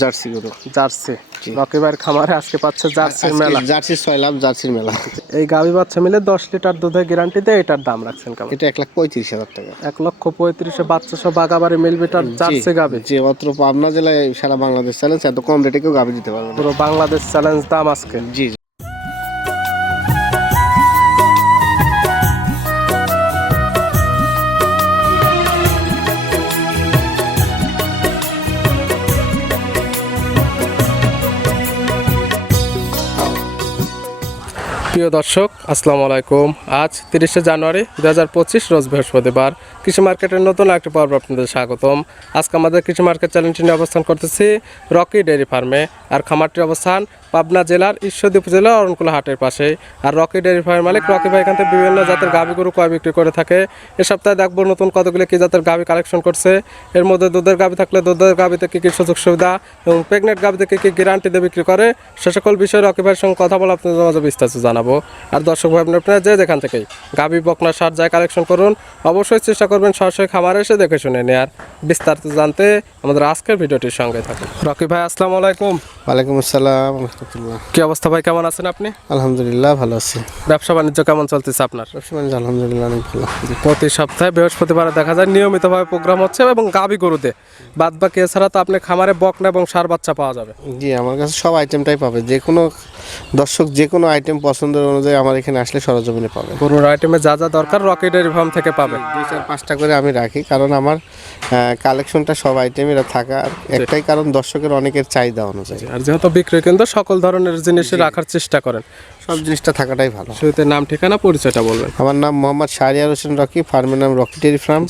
Jersey গরু jersey. রকিবার খামারে আজকে পাচ্ছে জার্সির মেলা। জার্সি ছয় লাভ জার্সির মেলা। এই গাভী বাচ্চা মিলে দশ লিটার দুধের গ্যারান্টি দেয় এটার দাম রাখছেন কেমন? এটা এক লাখ পঁয়ত্রিশ হাজার টাকা। এক লক্ষ পঁয়ত্রিশে বাচ্চা সহ মিলবে মিলবিটার জার্সি গাভী। যে মাত্র পাবনা জেলায় সারা বাংলাদেশ চ্যালেঞ্জ এত কম রেটে কেউ গাভি দিতে পারবে পুরো বাংলাদেশ চ্যালেঞ্জ দাম আজকে। জি। প্রিয় দর্শক, আসসালামু আলাইকুম। আজ তিরিশে জানুয়ারি দু হাজার পঁচিশ রোজ বৃহস্পতিবার। কৃষি মার্কেটের নতুন একটি পর্ব আপনাদের স্বাগতম। আজকে আমাদের কৃষি মার্কেট চ্যানেলটি নিয়ে অবস্থান করতেছি রকি ডেয়ারি ফার্মে। আর খামারটির অবস্থান পাবনা জেলার ঈশ্বরদী উপজেলা অরণকুলা হাটের পাশে। আর রকি ডেয়ারি ফার্মের মালিক রকি ভাই এখান থেকে বিভিন্ন জাতের গাভী গরু কয় বিক্রি করে থাকে। এ সপ্তাহে দেখব নতুন কতগুলি কি জাতের গাভী কালেকশন করছে। এর মধ্যে দুধের গাভী থাকলে দুধের গাভীতে কী কী সুযোগ সুবিধা এবং প্রেগনেন্ট গাভীতে কী কী গ্যারান্টি দিয়ে বিক্রি করে, সে সকল বিষয়ে রকি ভাইয়ের সঙ্গে কথা বলে আপনাদের মাঝে বিস্তারিত জানাব। আর দর্শক ভাই আপনি আপনারা যে যেখান থেকেই গাভী বকনা সার যায় কালেকশন করুন অবশ্যই চেষ্টা করবেন সরাসরি খামারে এসে দেখে শুনে নেয়ার। বিস্তারিত জানতে আমাদের আজকের ভিডিওটির সঙ্গে থাকুন। রকি ভাই আসসালামু আলাইকুম। ওয়ালাইকুম আসসালাম কি অবস্থা ভাই কেমন আছেন আপনি? আলহামদুলিল্লাহ ভালো আছি। ব্যবসা বাণিজ্য কেমন চলতেছে আপনার? ব্যবসা বাণিজ্য আলহামদুলিল্লাহ অনেক ভালো। প্রতি সপ্তাহে বৃহস্পতিবারে দেখা যায় নিয়মিতভাবে প্রোগ্রাম হচ্ছে এবং গাভী গরুতে। বাদ বাকি এছাড়া তো আপনি খামারে বকনা এবং সার বাচ্চা পাওয়া যাবে। জি আমার কাছে সব আইটেমটাই পাবে। যে কোনো দর্শক যে কোনো আইটেম পছন্দের অনুযায়ী আমার এখানে আসলে সরজমিনে পাবে গরুর আইটেমে যা যা দরকার রকেট ডেয়ারি ফার্ম থেকে পাবে দুই চার পাঁচটা করে আমি রাখি কারণ আমার কালেকশনটা সব আইটেমের থাকা একটাই কারণ দর্শকের অনেকের চাহিদা অনুযায়ী। আর যেহেতু বিক্রয় কেন্দ্র সকল ধরনের জিনিসই রাখার চেষ্টা করেন। সব জিনিসটা থাকাটাই ভালো। শুরুতে নাম ঠিকানা পরিচয়টা বলবেন। আমার নাম মোহাম্মদ শাহরিয়ার হোসেন রকি ফার্মের নাম রকি ফার্ম।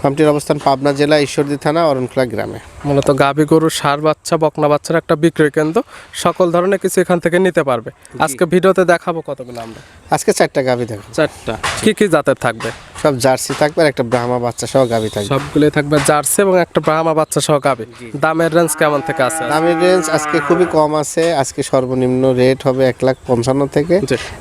ফার্মটির অবস্থান পাবনা জেলা ঈশ্বরদী থানা অরণখোলা গ্রামে। মূলত গাভী গরু সার বাচ্চা বকনা বাচ্চার একটা বিক্রয় কেন্দ্র। সকল ধরনের কিছু এখান থেকে নিতে পারবে। আজকে ভিডিওতে দেখাবো কতগুলো আমরা। আজকে চারটা গাভি দেখো চারটা। কি কি জাতের থাকবে? সব জার্সি থাকবে আর একটা ব্রাহ্মা বাচ্চা সহ গাভি থাকবে। সবগুলোই থাকবে জার্সি এবং একটা ব্রাহ্মা বাচ্চা সহ গাভী। দামের রেঞ্জ কেমন থেকে আছে? দামের রেঞ্জ আজকে খুবই কম আছে। আজকে সর্বনিম্ন রেট হবে এক লাখ পঞ্চান্ন থেকে।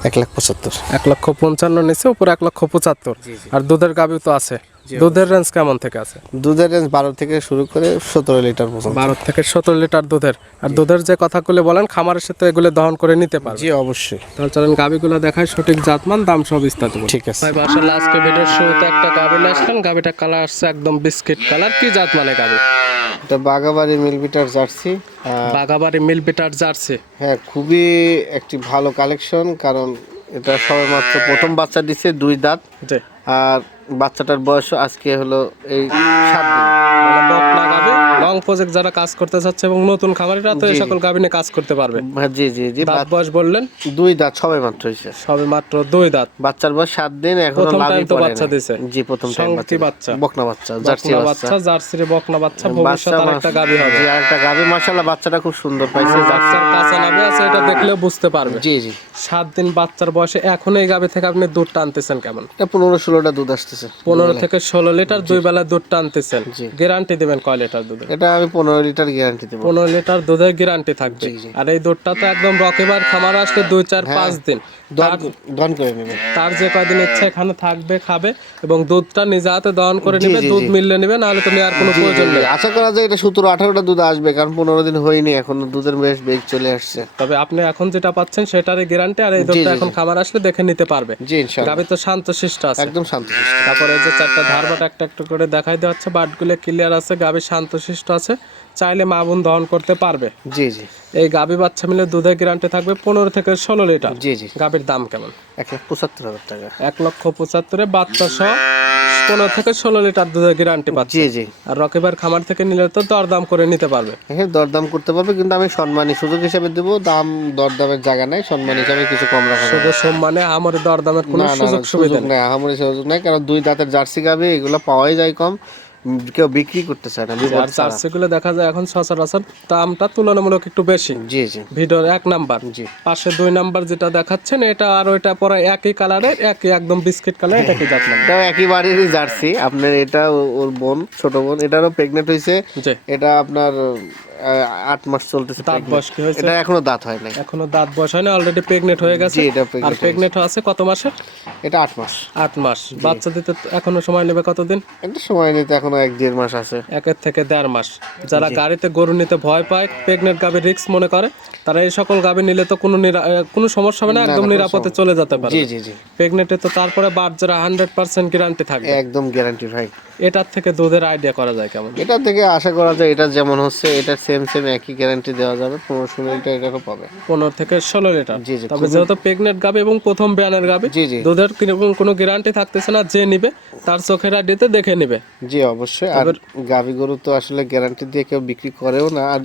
এক লাখ পঁচাত্তর। এক লক্ষ পঞ্চান্ন নিচে উপরে এক লক্ষ পঁচাত্তর। আর দুধের গাভী তো আছে। দুধের রেঞ্জ কেমন থেকে আছে? দুধের রেঞ্জ বারো থেকে শুরু করে সতেরো লিটার পর্যন্ত। বারো থেকে সতেরো লিটার দুধের। আর দুধের যে কথাগুলো বলেন খামারের সাথে এগুলো দহন করে নিতে পারবে। জি অবশ্যই। তাহলে চলেন গাভীগুলো দেখায় সঠিক জাতমান দাম সব বিস্তারিত। ঠিক আছে। ভাই মার্শাল্লাহ আজকে ভিডিওর শুরুতে একটা নিয়ে আসলেন গাভীটা কালার আসছে একদম বিস্কিট কালার কি জাত মানে গাভী এটা বাগাবাড়ি মিলবিটার জার্সি। বাগাবাড়ি মিল বিটার জার্সি। হ্যাঁ খুবই একটি ভালো কালেকশন কারণ এটা সবে মাত্র প্রথম বাচ্চা দিচ্ছে দুই দাঁত। আর বাচ্চাটার বয়স আজকে হলো এই সাত দিন। মানে লং প্রজেক্ট যারা কাজ করতে চাচ্ছে এবং নতুন খামারিরা তো এই সকল গাভী নিয়ে কাজ করতে পারবে। হ্যাঁ, জি জি জি। দাঁত বয়স বললেন? দুই দাঁত সবে মাত্র হয়েছে সবে মাত্র দুই দাঁত। বাচ্চার বয়স সাত দিন এখনও লাভই পড়ে বাচ্চা। দিছে। জি প্রথম টাইম বাচ্চা? বকনা বাচ্চা জার্সি বাচ্চা। জার্সির বকনা বাচ্চা ভবিষ্যৎ আর একটা গাভী হবে। জি আর একটা মাশাআল্লাহ বাচ্চাটা খুব সুন্দর পাইছে। বাচ্চার কাঁচা নাভি আছে এটা দেখলেও বুঝতে পারবে। জি জি। সাত দিন বাচ্চার বয়সে এখন এই গাভী থেকে আপনি দুধ টানতেছেন কেমন? এটা পনেরো ষোলোটা দুধ আসতেছে। পনেরো থেকে ষোলো লিটার দুই বেলা দুধ টানতেছেন। জি। গ্যারান্টি দেবেন কয় লিটার দুধের? এটা আমি পনেরো লিটার গ্যারান্টি দেবো। পনেরো লিটার দুধের গ্যারান্টি থাকবে। আর এই দুধটা তো একদম রকেবার খামার আসলে দুই চার হ্যাঁ। পাঁচ দিন। দন করে নেবে। তার যে কয়দিন ইচ্ছা এখানে থাকবে খাবে এবং দুধটা নিজে হাতে দহন করে নেবে দুধ। মিললে নেবে নাহলে তো নেওয়ার কোনো প্রয়োজন নেই। আশা করা যায় এটা সতেরো আঠারোটা দুধ আসবে কারণ পনেরো দিন হয়নি এখন দুধের বেশ বেগ চলে আসছে। তবে আপনি এখন যেটা পাচ্ছেন সেটারই গ্যারান্টি আর এই দুধটা এখন খামার আসলে দেখে নিতে পারবে। জি ইনশাআল্লাহ গাভী তো শান্ত শিষ্ট আছে। একদম শান্তশিষ্ট। তারপরে এই যে চারটা ধারবাট একটা একটা করে দেখাই দেওয়া হচ্ছে বাটগুলো ক্লিয়ার আছে গাভী শান্তশিষ্ট আছে চাইলে মা বোন দহন করতে পারবে। জি জি। এই গাভী বাচ্চা মিলে দুধের গ্যারান্টি থাকবে পনেরো থেকে ষোলো লিটার। জি জি। গাভীর দাম কেমন? এক লাখ পঁচাত্তর হাজার টাকা। এক লক্ষ পঁচাত্তরে বাচ্চা সহ পনেরো থেকে ষোলো লিটার দুধের গ্যারান্টি পাচ্ছে। জি জি। আর রকিবার খামার থেকে নিলে তো দরদাম করে নিতে পারবে। হ্যাঁ দরদাম করতে পারবে কিন্তু আমি সম্মানী সুযোগ হিসেবে দেবো। দাম দরদামের জায়গা নাই সম্মান হিসাবে কিছু কম রাখা শুধু সম্মানে আমার দরদামের কোনো সুযোগ সুবিধা নেই আহামরি সুযোগ নেই কারণ দুই দাঁতের জার্সি গাবে এগুলো পাওয়াই যায় কম। কেউ বিক্রি করতে চায় না আর জার্সি গুলো দেখা যায় এখন সচরাচর দামটা তুলনামূলক একটু বেশি। জি জি। ভিডিওর এক নাম্বার। জি। পাশে দুই নাম্বার যেটা দেখাচ্ছেন এটা আর ওইটা পরে একই কালারের একই একদম বিস্কিট কালার এটা কি এটাও একই বাড়িরই জার্সি। আপনার এটা ওর বোন ছোট বোন এটারও প্রেগনেন্ট হয়েছে এটা আপনার আট মাস চলতেছে দাঁত বয়স কি হয়েছে? এটা এখনও দাঁত হয় নাই। এখনও দাঁত বয়স হয় না অলরেডি প্রেগনেন্ট হয়ে গেছে। এটা আর প্রেগনেন্ট আছে কত মাসের? এটা আট মাস। আট মাস। বাচ্চা দিতে এখনও সময় নেবে কতদিন? একটা সময় নিতে এখনও এক দেড় মাস আছে। একের থেকে দেড় মাস। যারা গাড়িতে গরু নিতে ভয় পায় প্রেগনেন্ট গাভীর রিস্ক মনে করে তারা এই সকল গাভী নিলে তো কোনো কোনো সমস্যা হবে না একদম নিরাপদে চলে যেতে পারে জি জি জি। প্রেগনেন্টে তো তারপরে বাদ যারা হান্ড্রেড পার্সেন্ট গ্যারান্টি থাকবে। একদম গ্যারান্টি ভাই। এটার থেকে দুধের আইডিয়া করা যায় কেমন? এটা থেকে আশা করা যায় এটা যেমন হচ্ছে এটা সেম সেম একই গ্যারান্টি দেওয়া যাবে। পনেরো ষোলো লিটার এটারও পাবে। পনেরো থেকে ষোলো লিটার। জি, জি, তবে যেহেতু প্রেগনেন্ট গাবে এবং প্রথম বিয়ানের গাবে জি জি। দুধের কীরকম কোনো গ্যারান্টি থাকতেছে না যে নিবে তার চোখের আইডিতে দেখে নিবে। জি অবশ্যই। আর গাভী গরু তো আসলে গ্যারান্টি দিয়ে কেউ বিক্রি করেও না আর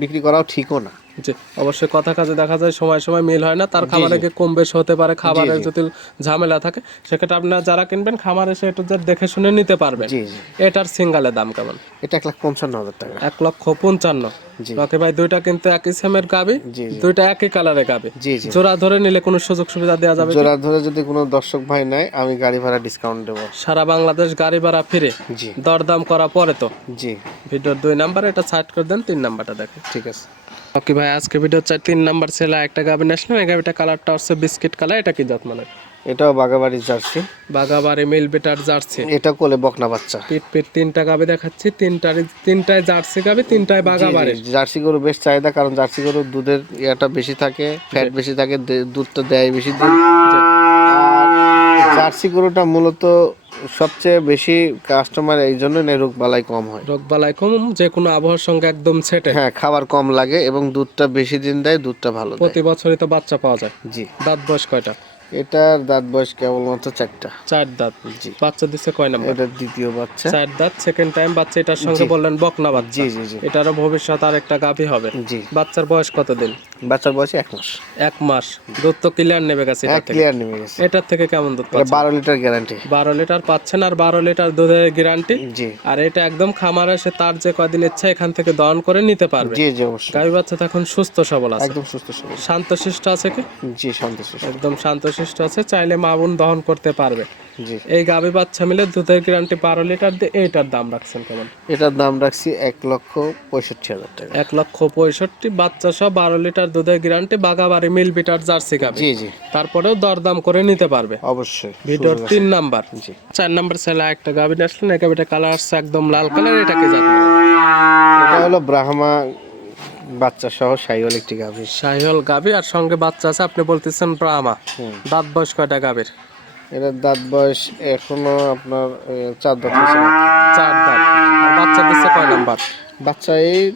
বিক্রি করাও ঠিকও না। জি অবশ্যই কথা কাজে দেখা যায় সময় সময় মিল হয় না তার খাবারে গিয়ে কম বেশ হতে পারে খাবারের যদি ঝামেলা থাকে সেক্ষেত্রে আপনারা যারা কিনবেন খামার এসে একটু দেখে শুনে নিতে পারবেন। জি এটার সিঙ্গালের দাম কেমন? এটা এক লাখ পঞ্চান্ন হাজার টাকা। এক লক্ষ পঞ্চান্ন। ভাই দুইটা কিন্তু একই সেমের গাবি দুইটা একই কালারের গাবি। জোড়া ধরে নিলে কোনো সুযোগ সুবিধা দেওয়া যাবে জোড়া ধরে যদি কোনো দর্শক ভাই নেয় আমি গাড়ি ভাড়া ডিসকাউন্ট দেবো। সারা বাংলাদেশ গাড়ি ভাড়া ফিরে দরদাম করা পরে তো। জি। ভিডিওর দুই নাম্বার এটা সাইড করে দেন তিন নাম্বারটা দেখেন। ঠিক আছে। ওকে ভাই আজকে ভিডিও চাই তিন নাম্বার ছেলে একটা গাবি আসলাম এই গাবিটা কালারটা হচ্ছে বিস্কিট কালার এটা কি জাত মানে? এটাও বাগাবাড়ির জার্সি। বাগাবাড়ি মিল বেটার জার্সি। এটা কোলে বকনা বাচ্চা। পিট পিট তিনটা গাবি দেখাচ্ছি তিনটারই তিনটায় জার্সি গাবি তিনটায় বাগাবাড়ি জার্সি গরু বেশ চাহিদা কারণ জার্সি গরু দুধের ইয়াটা বেশি থাকে ফ্যাট বেশি থাকে দুধটা দেয় বেশি দিন। জার্সি গরুটা মূলত সবচেয়ে বেশি কাস্টমার এই জন্য নেই রোগ বালাই কম হয়। রোগ বালাই কম যে কোনো আবহাওয়ার সঙ্গে একদম সেটে। হ্যাঁ খাবার কম লাগে এবং দুধটা বেশি দিন দেয় দুধটা ভালো প্রতি বছরই তো বাচ্চা পাওয়া যায়। জি। দাঁত বয়স কয়টা? এটার দাঁত বয়স কেবলমাত্র চারটা। চার দাঁত। জি। বাচ্চা দিচ্ছে কয় নাম্বার? এটার দ্বিতীয় বাচ্চা। চার দাঁত সেকেন্ড টাইম বাচ্চা এটার সঙ্গে বললেন বকনা বাচ্চা। জি জি জি। এটারও ভবিষ্যৎ আর একটা গাভী হবে। জি। বাচ্চার বয়স কতদিন? বাচ্চার বয়স এক মাস। এক মাস। দুধ তো ক্লিয়ার নেবে গেছে এটা ক্লিয়ার নেমে গেছে। এটার থেকে কেমন দুধ এটা পাচ্ছেন? বারো লিটার গ্যারান্টি বারো লিটার পাচ্ছেন আর বারো লিটার দুধের গ্যারান্টি জি। আর এটা একদম খামার এসে তার যে কদিন ইচ্ছা এখান থেকে দহন করে নিতে পারবে। জি জি অবশ্যই। গাভী বাচ্চা তো এখন সুস্থ সবল আছে। একদম সুস্থ সবল। শান্তশিষ্ট আছে কি? জি সন্তুষ্ট একদম শান্তশিষ্ট আছে চাইলে মা বোন দহন করতে পারবে। জি। এই গাভী বাচ্চা মিলে দুধের গ্যারান্টি বারো লিটার দিয়ে এটার দাম রাখছেন কেমন? এটার দাম রাখছি এক লক্ষ পঁয়ষট্টি হাজার টাকা। এক লক্ষ পঁয়ষট্টি বাচ্চা সহ বারো লিটার দুধের গ্যারান্টি বাগাবাড়ি মিল বিটার জার্সি গাভী। জি জি। তারপরেও দরদাম করে নিতে পারবে। অবশ্যই ভিডিওর তিন নাম্বার। জি। চার নাম্বার ছেলে একটা গাভী নিয়ে আসলেন এই গাভীটা কালার আসছে একদম লাল কালার এটা কি জাত মানে? এটা হলো ব্রাহ্মা বাচ্চা সহ সাইওয়াল একটি গাভী। শাহিওল গাভী আর সঙ্গে বাচ্চা আছে আপনি বলতেছেন ব্রাহ্মা। হুম। দাঁত বয়স কয়টা গাভীর? এটার দাঁত বয়স এখনও আপনার চার দাঁত চার দাঁত। বাচ্চা দিচ্ছে কয় নাম্বার? বাচ্চা এই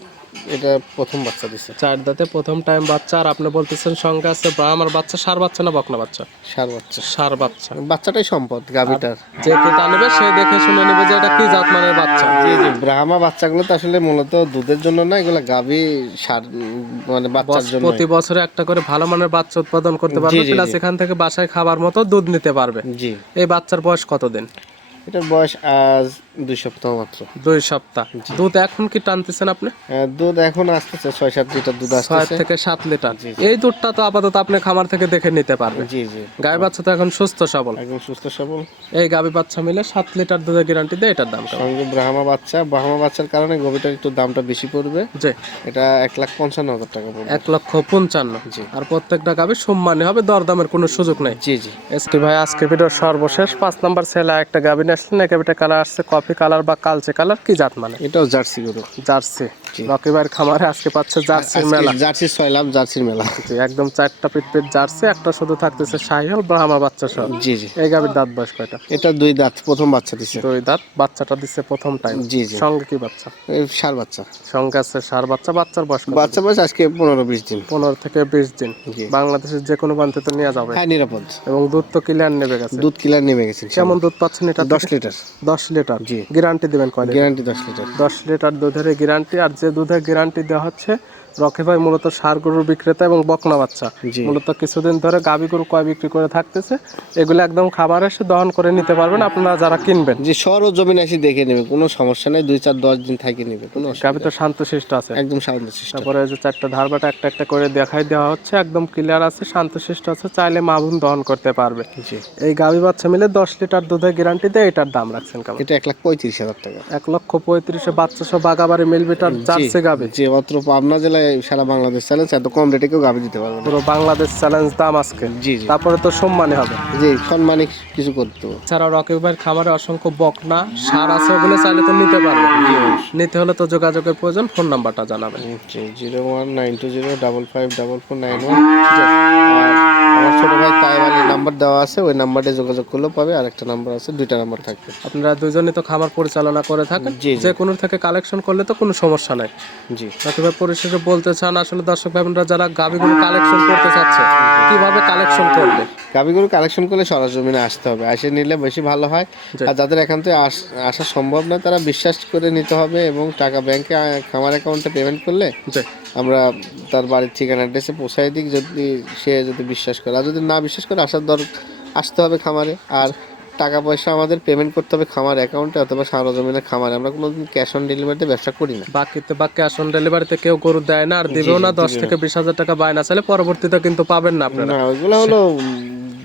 এটা প্রথম বাচ্চা দিছে। চার দাঁতে প্রথম টাইম বাচ্চা আর আপনি বলতেছেন সঙ্গে আছে ব্রাহ্মার বাচ্চা সার বাচ্চা না বকনা বাচ্চা? সার বাচ্চা। সার বাচ্চা। বাচ্চাটাই সম্পদ গাভীটার। যে কেটা নেবে সে দেখে শুনে নেবে যে এটা কি জাত মানের বাচ্চা। জি জি ব্রাহ্মা বাচ্চাগুলো তো আসলে মূলত দুধের জন্য না এগুলো গাভী সার মানে বাচ্চার জন্য প্রতি বছরে একটা করে ভালো মানের বাচ্চা উৎপাদন করতে পারবে প্লাস এখান থেকে বাসায় খাবার মতো দুধ নিতে পারবে। জি। এই বাচ্চার বয়স কতদিন? এটার বয়স আজ দুই সপ্তাহ মাত্র। দুই সপ্তাহ। দুধ এখন কি টানতেছেন আপনি? দুধ এখন আসতেছে ছয় সাত লিটার দুধ ছয় থেকে সাত লিটার। এই দুধটা তো আপাতত আপনি খামার থেকে দেখে নিতে পারবেন। জি জি। গাই বাচ্চা তো এখন সুস্থ সবল। একদম সুস্থ সবল। এই গাবি বাচ্চা মিলে সাত লিটার দুধের গ্যারান্টি দেয় এটার দাম সঙ্গে ব্রাহ্মা বাচ্চা। ব্রাহ্মা বাচ্চার কারণে একটু দামটা বেশি পড়বে। এটা এক লাখ পঞ্চান্ন হাজার টাকা পড়বে। এক লক্ষ পঞ্চান্ন। জি। আর প্রত্যেকটা গাবি সম্মানী হবে দরদামের কোনো সুযোগ নেই। জি জি। এসটি ভাই আজকে ভিডিওর সর্বশেষ পাঁচ নাম্বার ছেলে একটা গাবি নিয়ে আসলেন। গাবিটা কালার আসছে কফি কালার বা কালচে কালার কি জাত মানে? এটাও জার্সি গরু। জার্সি। রকি ভাইয়ের খামারে আজকে পাচ্ছে জার্সির মেলা। জার্সি ছয়লাম জার্সির মেলা। জি, একদম চারটা পিট পিট জার্সি একটা শুধু থাকতেছে শাহিহল ব্রাহ্মা বাচ্চা সহ। জি জি। এই গাবির দাঁত বয়স কয়টা? এটা দুই দাঁত প্রথম বাচ্চা দিছে। দুই দাঁত বাচ্চাটা দিচ্ছে প্রথম টাইম জি জি। সঙ্গে কি বাচ্চা? এই সার বাচ্চা। সঙ্গে আছে সার বাচ্চা বাচ্চার বয়স বাচ্চা বয়স আজকে পনেরো বিশ দিন। পনেরো থেকে বিশ দিন। জি। বাংলাদেশের যে কোনো প্রান্তে তো নিয়ে যাবে। হ্যাঁ নিরাপদ। এবং দুধ তো ক্লিয়ার নেবে গেছে। দুধ কিলার নেমে গেছে কেমন দুধ পাচ্ছেন এটা দশ লিটার। দশ লিটার। জি। গ্যারান্টি দিবেন কয় গ্যারান্টি দশ লিটার দশ লিটার দুধের গ্যারান্টি আর যে দুধের গ্যারান্টি দেওয়া হচ্ছে রকি ভাই মূলত সার গরুর বিক্রেতা এবং বকনা বাচ্চা। মূলত কিছুদিন ধরে গাবি গরু কয় বিক্রি করে থাকতেছে এগুলো একদম খাবার এসে দহন করে নিতে পারবেন আপনারা যারা কিনবেন। যে সর ও জমিন এসে দেখে নেবে কোনো সমস্যা নেই দুই চার দশ দিন থাকে নেবে কোনো গাবি তো শান্তশিষ্ট আছে। একদম সিস্টেম তারপরে যে চারটা ধারবাটা একটা একটা করে দেখাই দেওয়া হচ্ছে একদম ক্লিয়ার আছে শান্তশিষ্ট আছে চাইলে মাভুন দহন করতে পারবে। এই গাবি বাচ্চা মিলে দশ লিটার দুধের গ্যারান্টি দেয় এটার দাম রাখছেন কেমন? এটা এক লাখ পঁয়ত্রিশ হাজার টাকা। এক লক্ষ পঁয়ত্রিশে বাচ্চা সহ বাগাবাড়ি মিলবিটার চারশে গাবি। যে মাত্র পাবনা জেলায় সারা বাংলাদেশ চ্যালেঞ্জ এত কম রেটে কেউ গাভি দিতে পারবে পুরো বাংলাদেশ চ্যালেঞ্জ দাম আজকে। জি জি। তারপরে তো সম্মানী হবে। জি সম্মানিক কিছু করতে হবে। এছাড়াও রকি ভাইয়ের খামারে অসংখ্য বকনা সার আছে ওগুলো চাইলে তো নিতে পারবে। নিতে হলে তো যোগাযোগের প্রয়োজন ফোন নাম্বারটা জানাবেন। জি zero one nine two zero double five double four nine one. আমার ছোট ভাই তাইব আলী নাম্বার দেওয়া আছে ওই নাম্বারে যোগাযোগ করলেও পাবে। আর একটা নাম্বার আছে দুইটা নাম্বার থাকবে। আপনারা দুজনই তো খামার পরিচালনা করে থাকেন। যে কোনো থেকে কালেকশন করলে তো কোনো সমস্যা নাই। জি। রকি ভাই পরিশেষে বলতে চান আসলে দর্শক ভাই বোনরা যারা গাবিগুলো কালেকশন করতে চাচ্ছে কীভাবে কালেকশন করবে? গাভিগুলো কালেকশন করলে সরজমিনে আসতে হবে। আসে নিলে বেশি ভালো হয়। আর যাদের এখান থেকে আসা সম্ভব না তারা বিশ্বাস করে নিতে হবে এবং টাকা ব্যাংকে খামার অ্যাকাউন্টে পেমেন্ট করলে আমরা তার বাড়ির ঠিকানা অ্যাড্রেসে পৌঁছাই দিই। যদি সে যদি বিশ্বাস করে আর যদি না বিশ্বাস করে আসার দর আসতে হবে খামারে। আর টাকা পয়সা আমাদের পেমেন্ট করতে হবে খামার অ্যাকাউন্টে অথবা সারজমিনে খামারে। আমরা কোনোদিন ক্যাশ অন ডেলিভারিতে ব্যবসা করি না। বাকিতে বা ক্যাশ অন ডেলিভারিতে কেউ গরু দেয় না আর দেবেও না দশ থেকে বিশ হাজার টাকা বায়না। চাইলে পরবর্তীতে কিন্তু পাবেন না আপনারা। না ওইগুলো হলো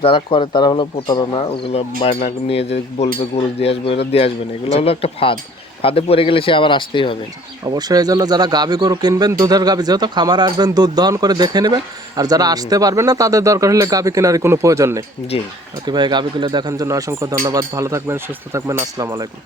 যারা করে তারা হলো প্রতারণা ওগুলো বায়না নিয়ে যে বলবে গরু দিয়ে আসবে ওটা দিয়ে আসবে না। এগুলো হলো একটা ফাঁদ। ফাঁদে পড়ে গেলে সে আবার আসতেই হবে। অবশ্যই এই জন্য যারা গাভি গরু কিনবেন দুধের গাভি যেহেতু খামারে আসবেন দুধ দহন করে দেখে নেবেন। আর যারা আসতে পারবেন না তাদের দরকার হলে গাভি কেনার কোনো প্রয়োজন নেই। জি। ওকে ভাই গাভিগুলো দেখার জন্য অসংখ্য ধন্যবাদ। ভালো থাকবেন সুস্থ থাকবেন। আসসালামু আলাইকুম।